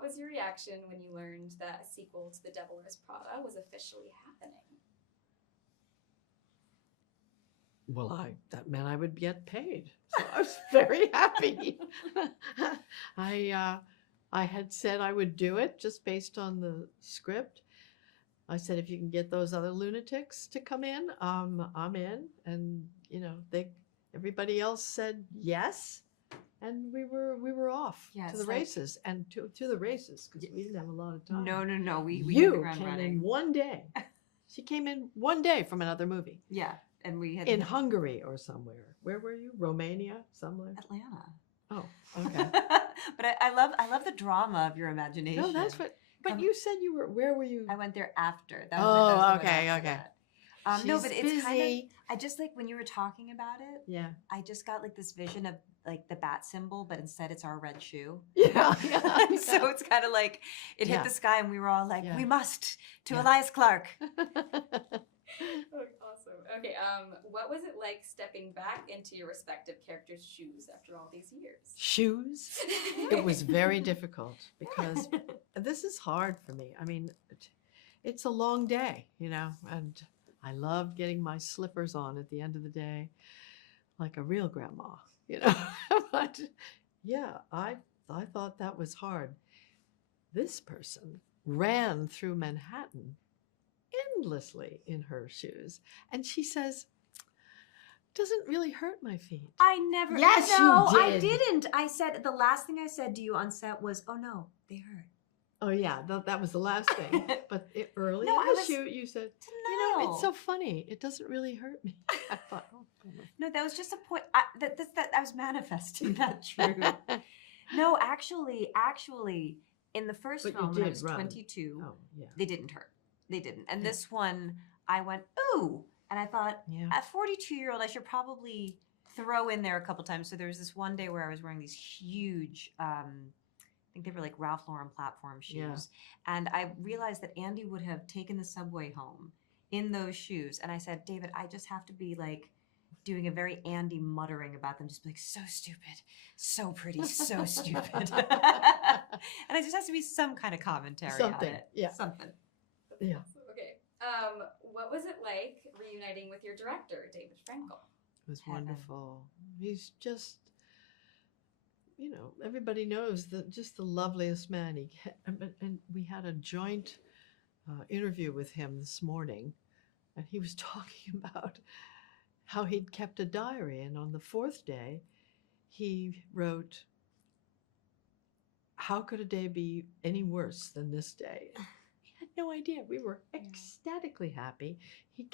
what was your reaction when you learned that a sequel to The Devil Wears Prada was officially happening? Well, that meant I would get paid, so I was very happy. I had said I would do it just based on the script. I said, if you can get those other lunatics to come in, I'm in. And everybody else said yes, and we were off to the races and to the races because we didn't have a lot of time. No. We you hit the ground came running. in one day. She came in one day from another movie. Yeah, and we had in Hungary or somewhere. Where were you? Romania, somewhere. Atlanta. Oh, okay. But I love the drama of your imagination. No, that's what. But you said you were. Where were you? I went there after. That was okay. That. No, but it's busy. kind of. I just like when you were talking about it. Yeah. I just got like this vision of like the bat symbol, but instead it's our red shoe. Yeah. So it's kind of like it hit the sky, and we were all like, "We must to Elias Clark." Awesome. Okay. What was it like stepping back into your respective characters' shoes after all these years? Shoes? It was very difficult because this is hard for me. I mean, it's a long day, and I love getting my slippers on at the end of the day, like a real grandma, But yeah, I thought that was hard. This person ran through Manhattan endlessly in her shoes, and she says, doesn't really hurt my feet. I never. Yes, no, you did. I didn't. I said the last thing I said to you on set was, "Oh no, they hurt." Oh yeah, that was the last thing. But early No, in I the was shoot, you said, denial. it's so funny. It doesn't really hurt me. I thought, oh. No, that was just a point. That I was manifesting that truth. No, actually, in the first But you film when I did was run. 22, Oh yeah. they didn't hurt. They didn't. And Yeah. this one, I went, ooh. And I thought, Yeah. at 42-year-old, I should probably throw in there a couple times. So there was this one day where I was wearing these huge, I think they were like Ralph Lauren platform shoes. Yeah. And I realized that Andy would have taken the subway home in those shoes. And I said, David, I just have to be like doing a very Andy muttering about them, just be like, so stupid, so pretty, so stupid. And it just has to be some kind of commentary on it. Yeah. Something. Yeah. Okay. What was it like reuniting with your director, David Frankel? It was Heaven. wonderful. He's just, everybody knows that just the loveliest man. And we had a joint interview with him this morning, and he was talking about how he'd kept a diary, and on the fourth day, he wrote, "How could a day be any worse than this day?" He had no idea. We were ecstatically happy. He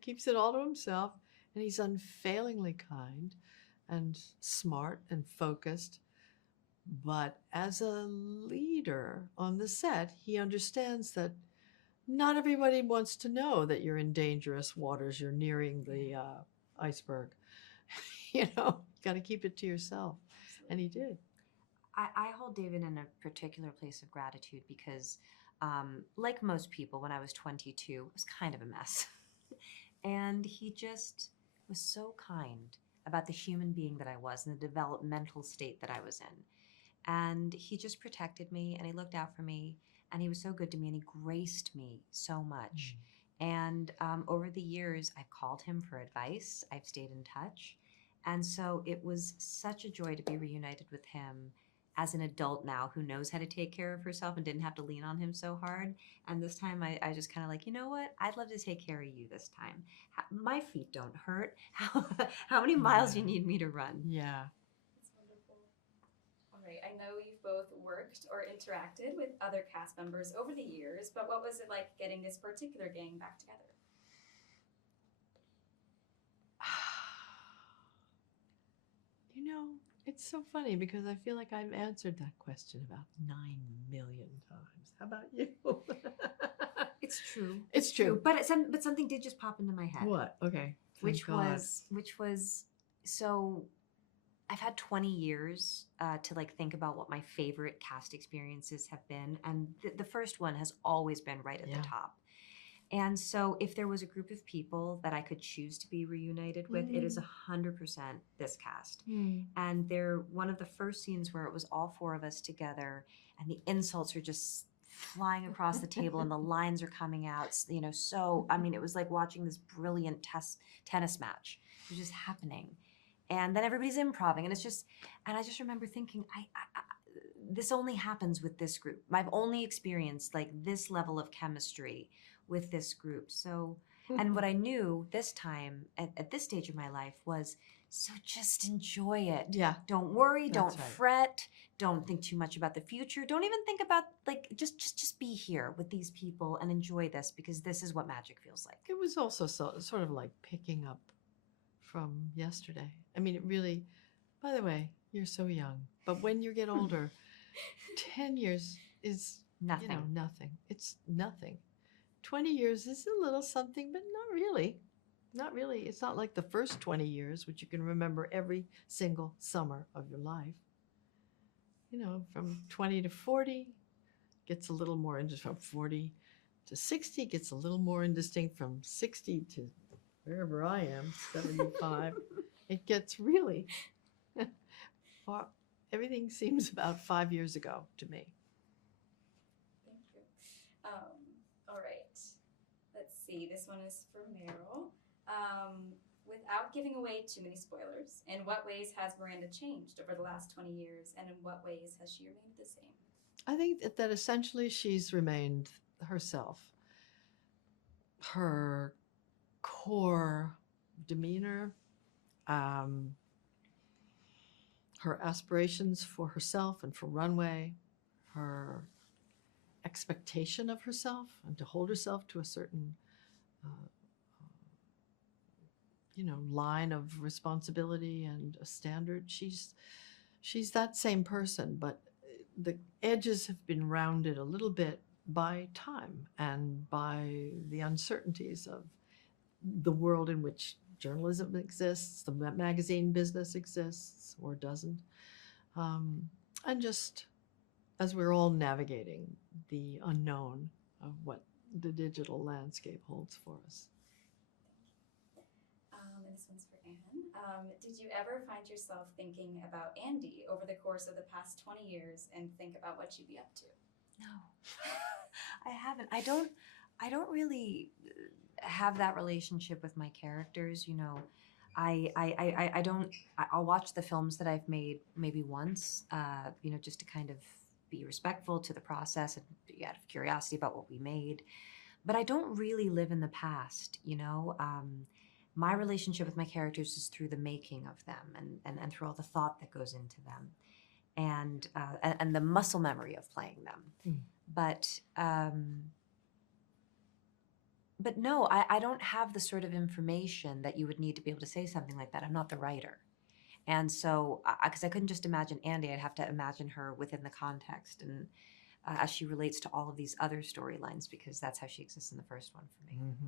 keeps it all to himself, and he's unfailingly kind and smart and focused. But as a leader on the set, he understands that not everybody wants to know that you're in dangerous waters. You're nearing the iceberg. Got to keep it to yourself. Absolutely. And he did. I hold David in a particular place of gratitude because, like most people, when I was 22, it was kind of a mess. And he just was so kind about the human being that I was and the developmental state that I was in. And he just protected me, and he looked out for me, and he was so good to me, and he graced me so much. And over the years, I've called him for advice. I've stayed in touch. And so it was such a joy to be reunited with him as an adult now who knows how to take care of herself and didn't have to lean on him so hard. And this time I just kind of like, you know what? I'd love to take care of you this time. My feet don't hurt. How many miles do you need me to run? Yeah. That's wonderful. All right. I know you've both worked or interacted with other cast members over the years, but what was it like getting this particular gang back together? It's so funny because I feel like I've answered that question about 9 million times. How about you? It's true. It's true. But something did just pop into my head. What? Okay. Which was so I've had 20 years to like think about what my favorite cast experiences have been, and the first one has always been right at the top. And so if there was a group of people that I could choose to be reunited with, it is 100% this cast. And one of the first scenes where it was all four of us together, and the insults are just flying across the table and the lines are coming out, you know, so, I mean, it was like watching this brilliant tennis match. It was just happening. And then everybody's improvising, and I just remember thinking, this only happens with this group. I've only experienced like this level of chemistry with this group. So, and what I knew this time at this stage of my life was, so just enjoy it. Yeah. Don't worry, That's don't right. fret, don't think too much about the future. Don't even think about, like, just be here with these people and enjoy this, because this is what magic feels like. It was also sort of like picking up from yesterday. I mean, it really, by the way, you're so young, but when you get older, 10 years is Nothing. You know, nothing. It's nothing. 20 years is a little something, but not really. Not really. It's not like the first 20 years, which you can remember every single summer of your life. You know, from 20 to 40 gets a little more indistinct. From 40 to 60 gets a little more indistinct. From 60 to wherever I am, 75, it gets really far. Everything seems about 5 years ago to me. Thank you. All right. Let's see. This one is for Meryl. Without giving away too many spoilers, in what ways has Miranda changed over the last 20 years, and in what ways has she remained the same? I think that essentially she's remained herself. Her core demeanor, her aspirations for herself and for Runway, her expectation of herself and to hold herself to a certain line of responsibility and a standard. She's that same person, but the edges have been rounded a little bit by time and by the uncertainties of the world in which journalism exists, the magazine business exists or doesn't, and just as we're all navigating the unknown of what the digital landscape holds for us. And this one's for Anne. Did you ever find yourself thinking about Andy over the course of the past 20 years and think about what she'd be up to? No, I haven't. I don't really have that relationship with my characters. You know, I don't. I'll watch the films that I've made maybe once. You know, just to kind of be respectful to the process and out of curiosity about what we made. But I don't really live in the past. You know. My relationship with my characters is through the making of them and through all the thought that goes into them and the muscle memory of playing them. But no, I don't have the sort of information that you would need to be able to say something like that. I'm not the writer. And so, because I couldn't just imagine Andy, I'd have to imagine her within the context and as she relates to all of these other storylines, because that's how she exists in the first one for me. Mm-hmm.